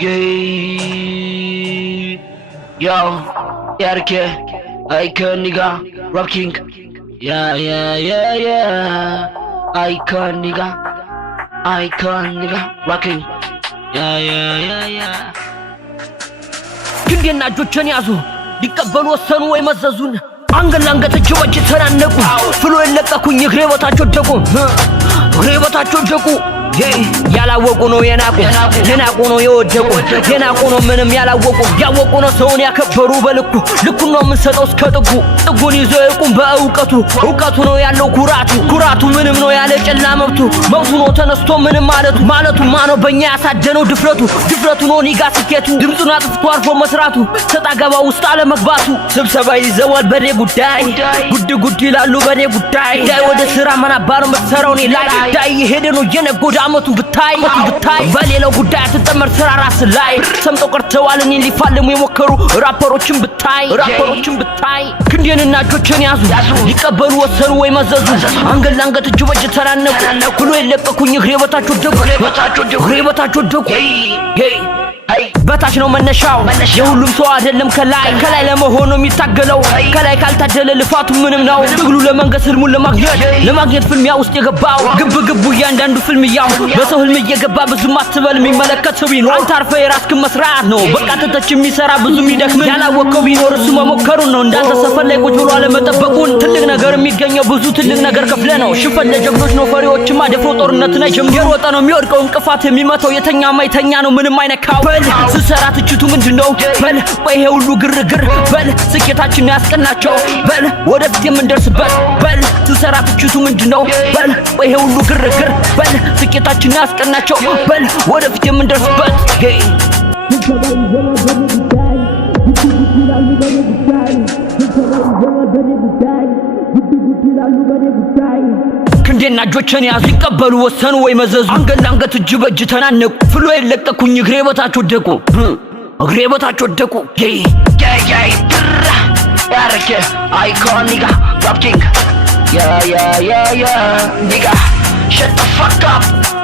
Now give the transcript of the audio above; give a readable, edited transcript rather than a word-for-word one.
Yo, RK, Icon nigga, Rap King. Yeah. Icon nigga, Rap King. Yeah. ክንዴና እጆቼን ያዙ ሊቀበሉ ወሰኑ ወይ መዘዙን አንገት ለአንገት እጅ በእጅ ተናነቁ ፍሎ የለቀኩኝ እግሬ በታች ወደቁ ያላወቁ ነው የናቁ ነው የወደቁ የናቁ ነው ምንም ያላወቁ ያወቁ ነው ሰውን ያከበሩ በልኩ ልኩ ነው የምንሰጠው እስከ ጥጉን ይዞ ይቁም በእውቀቱ ነው ያለው ኩራቱ ምንም ነው ያለ ጨላ መብቱ ነው ተነስቶ ምንም ማለቱ ማነው በእኛ ያሳደነው ድፍረቱ ነው ኒጋ ስኬቱ ድምፁን አጥፍቶ አርፎ መስራቱ ተጣገባ ውስጥ አለመግባቱ ስብሰባ ይዘዋል በኔ ጉዳይ ጉድ ይላሉ በኔ ጉዳይ ላይ ወደ ስራ ማናባር መሰራው እኔ ላይ ይሄደ ነው የነጎዳ አመቱ ብታይ በሌላው ጉዳይ አትጠመር ስራ ራስ ላይ ሰምጦ ቀርተዋል እኔን ሊፋለሙ የሞከሩ ራፐሮችን ብታይ ክንዴንና እጆቼን ያዙ ሊቀበሉ ወሰኑ ወይ መዘዙ አንገት ለአንገት እጅ በእጅ ተናነቁ ብሎ የለቀኩኝ እግሬ በታች ወደቁ በታች ነው መነሻው የሁሉም ሰው አይደለም ከላይ ለመሆኑ የሚታገለው ከላይ ካልታደለ ልፋቱ ምንም ነው ትግሉ ለመንገስ ህልሙን ለማግኘት ፍልሚያ ውስጥ የገባው ግቡ እያንዳንዱ ፍልሚያው በሰው ህልም እየገባ ብዙ ማትበል የሚመለከተው ቢኖር አንተ አርፈህ የራስህን መስራት ነው በቃ ተተች የሚሰራ ብዙ የሚደክም ያላወቀው ቢኖር እሱ መሞከሩን ነው እንዳንተ ሰፈር ላይ ቁጭ ብሎ አለመጠበቁን ትልቅ ነገር የሚገኘው ብዙ ትልቅ ነገር ከፍለ ነው ሽፈት ለጀግኖች ነው ፈሪዎችማ ደፍሮ ጦርነት ላይ የሮጠ ነው የሚወድቀው እንቅፋት የሚመታው የተኛ ነው ምንም አይነካው ስሰራ ትችቱ ምንድነው በል ይሄ ሁሉ ግርግር በል ስኬታችን ያስቀናቸው በል ወደፊት የምንደርስበት በል ስሰራ ትችቱ ምንድነው በል ይሄ ሁሉ ግርግር በል ስኬታችን ያስቀናቸው በል ወደፊት የምንደርስበት ክንዴና እጆቼን ያዙ ሊቀበሉ ወሰኑ ወይ መዘዙ አንገት ለአንገት እጅ በእጅ ተናነቁ ፍሎ የለቀኩኝ እግሬ በታች ወደቁ RK, Icon nigga, Rap King. Yeah, nigga, shut the fuck up.